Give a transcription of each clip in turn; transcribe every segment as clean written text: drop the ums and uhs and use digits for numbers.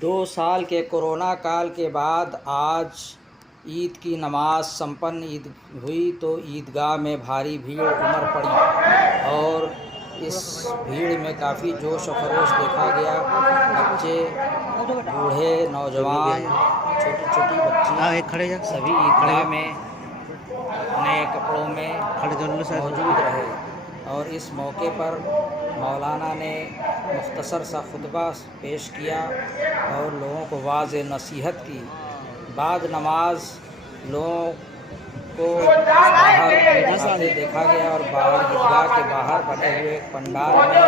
दो साल के कोरोना काल के बाद आज ईद की नमाज संपन्न ईद हुई तो ईदगाह में भारी भीड़ उमड़ पड़ी और इस भीड़ में काफ़ी जोश और खरोश देखा गया। बच्चे, बूढ़े, नौजवान, छोटी छोटी बच्चियाँ सभी ईदगाह में नए कपड़ों में मौजूद रहे और इस मौके पर मौलाना ने मुख्तसर सा खुतबा पेश किया और लोगों को वाज़ नसीहत की। बाद नमाज लोगों को बाहर देखा गया और बाहर ईदगाह के बाहर बने हुए पंडाल में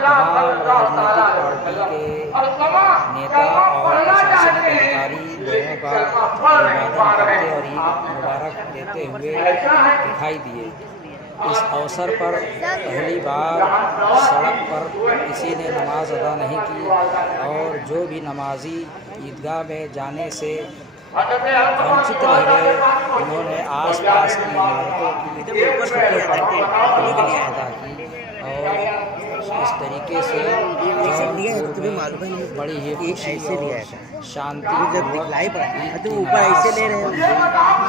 तमाम राजनीतिक पार्टी के नेता और प्रशासनिक अधिकारी लोगों का अभिवादन करते और ईद मुबारक देते हुए दिखाई दिए। इस अवसर पर पहली बार सड़क पर किसी ने नमाज अदा नहीं की और जो भी नमाजी ईदगाह में जाने से वंचित रह गए उन्होंने आस-पास की इमारतों की छतों पर अदा की और इस तरीके से बड़ी ही खुशी और शांति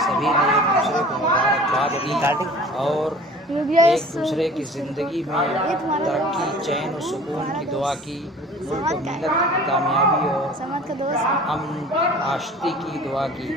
सभी ने एक दूसरे को मुबारकबाद दी और एक दूसरे की ज़िंदगी में तरक्की, चैन और सुकून की दुआ की, मुल्क और मिल्लत की कामयाबी और अमन आश्ती की दुआ की।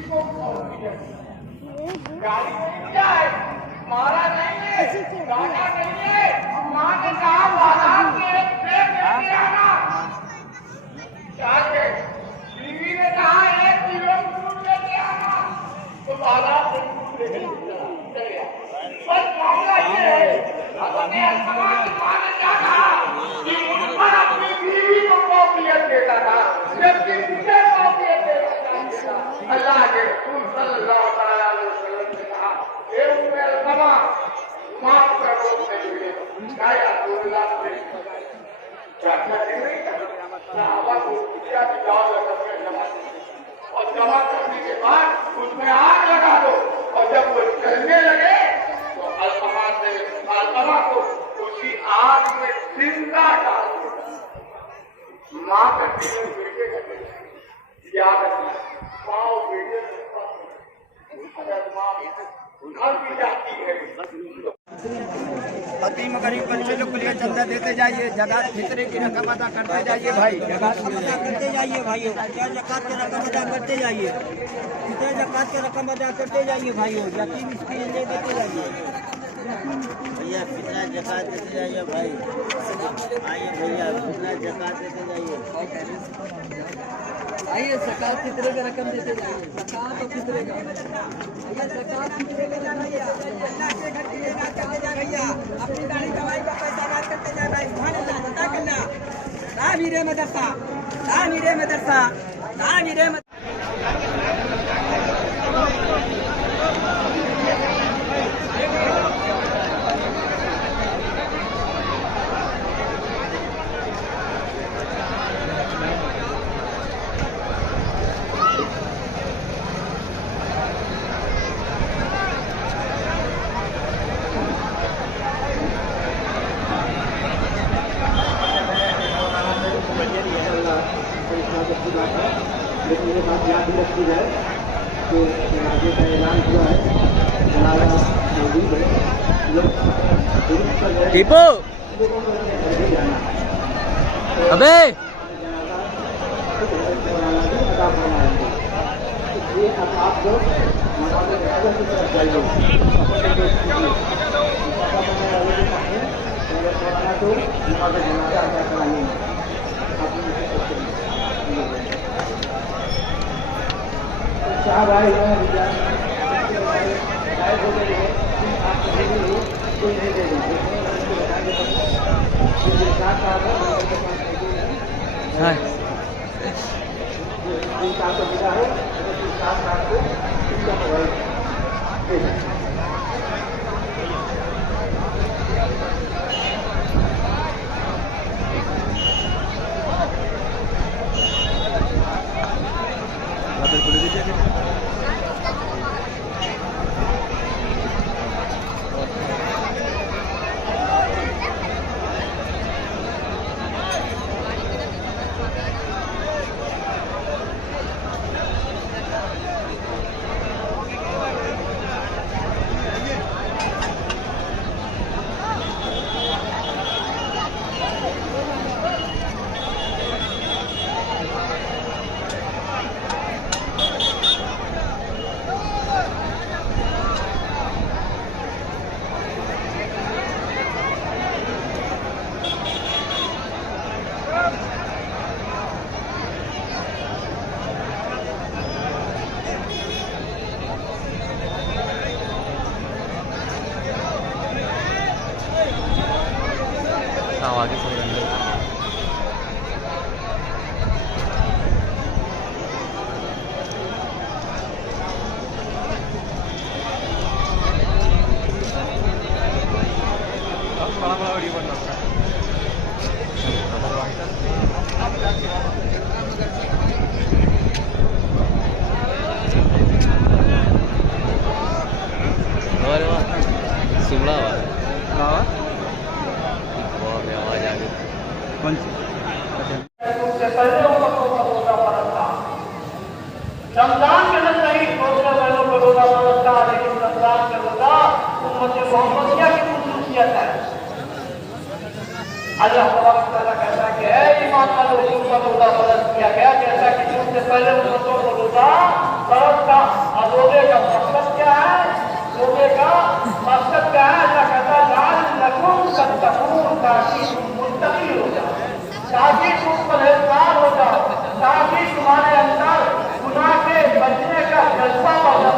और जमा करने के बाद उसमें आग लगा दो और जब वो जलने लगे तो अलकमा को उसी आग में जिंदा डाल दो। माँ करती है बेटे करते याद रखना पाँव बेटे घर भी जाती है। अतीम गरीब बच्चे लोग के लिए चंदा देते जाइए, जगह फितरे की रकम अदा करते जाइए भाई, जगह करते जाइए भाइयों, क्या जकात की रकम अदा करते जाइए, कितने जकात की रकम अदा करते जाइए भाइयों, यतीम इसके लिए देते जाइए भैया, कितना जकात देते जाइए भाई, आइए भैया कितना जकात देते जाइए, आइए जकात फितरे की रकम देते जाइए, जकात और फितरे का भैया, जकात फितरे का जाइए, अल्लाह के घर के लिए करते जा भैया, अपनी दाढ़ी कमाई का पैसा बात करते जाए भाई, सुभान अल्लाह, पता करना तामीरे मदरसा, तामीरे मदरसा, तामीरे मदरसा। लेकिन ये बात याद भी रखी जाए कि जनाजे का ऐलान हुआ है, जनाजा मौजूद है, लोग अबे इसलिए अब आप लोग नमाज़ जनाजा की तरफ जाइए, तो नमाज़ जनाजा अदा कराइए। साहब आए हुए हैं कोई नहीं देगा, शिमला हुआ हाँ आवाज आ गई कौन सी उससे पहले उनको रोजा फर्ज था। रमजान के अंदर नहीं, दूसरे महीनों को रोजा फर्ज था, लेकिन रमजान का रोजा उम्मत मोहम्मदिया की खुसूसियत है। अल्लाह तबारक व तआला कहता है कि ऐ ईमान वालों, तुम पर रोजा फर्ज किया गया जैसा कि तुमसे पहले उम्मतों को रोजा फर्ज था। और रोजे का मकसद क्या है? रोजे का मकसद क्या है? अल्लाह कहता है लकुम तत्तकून, ताकि तुम मुत्तकी हो जाओ, ताकि तुम परहेजगार हो जाओ, ताकि तुम्हारे अंदर गुनाह के बचने का जज्बा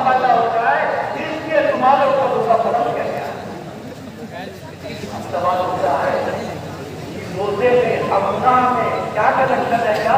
पैदा हो जाए। इसलिए तुम्हारे ऊपर रोजा फर्ज किया गया। सवाल उठता है रोजे में और गुनाह में क्या कनेक्शन है? क्या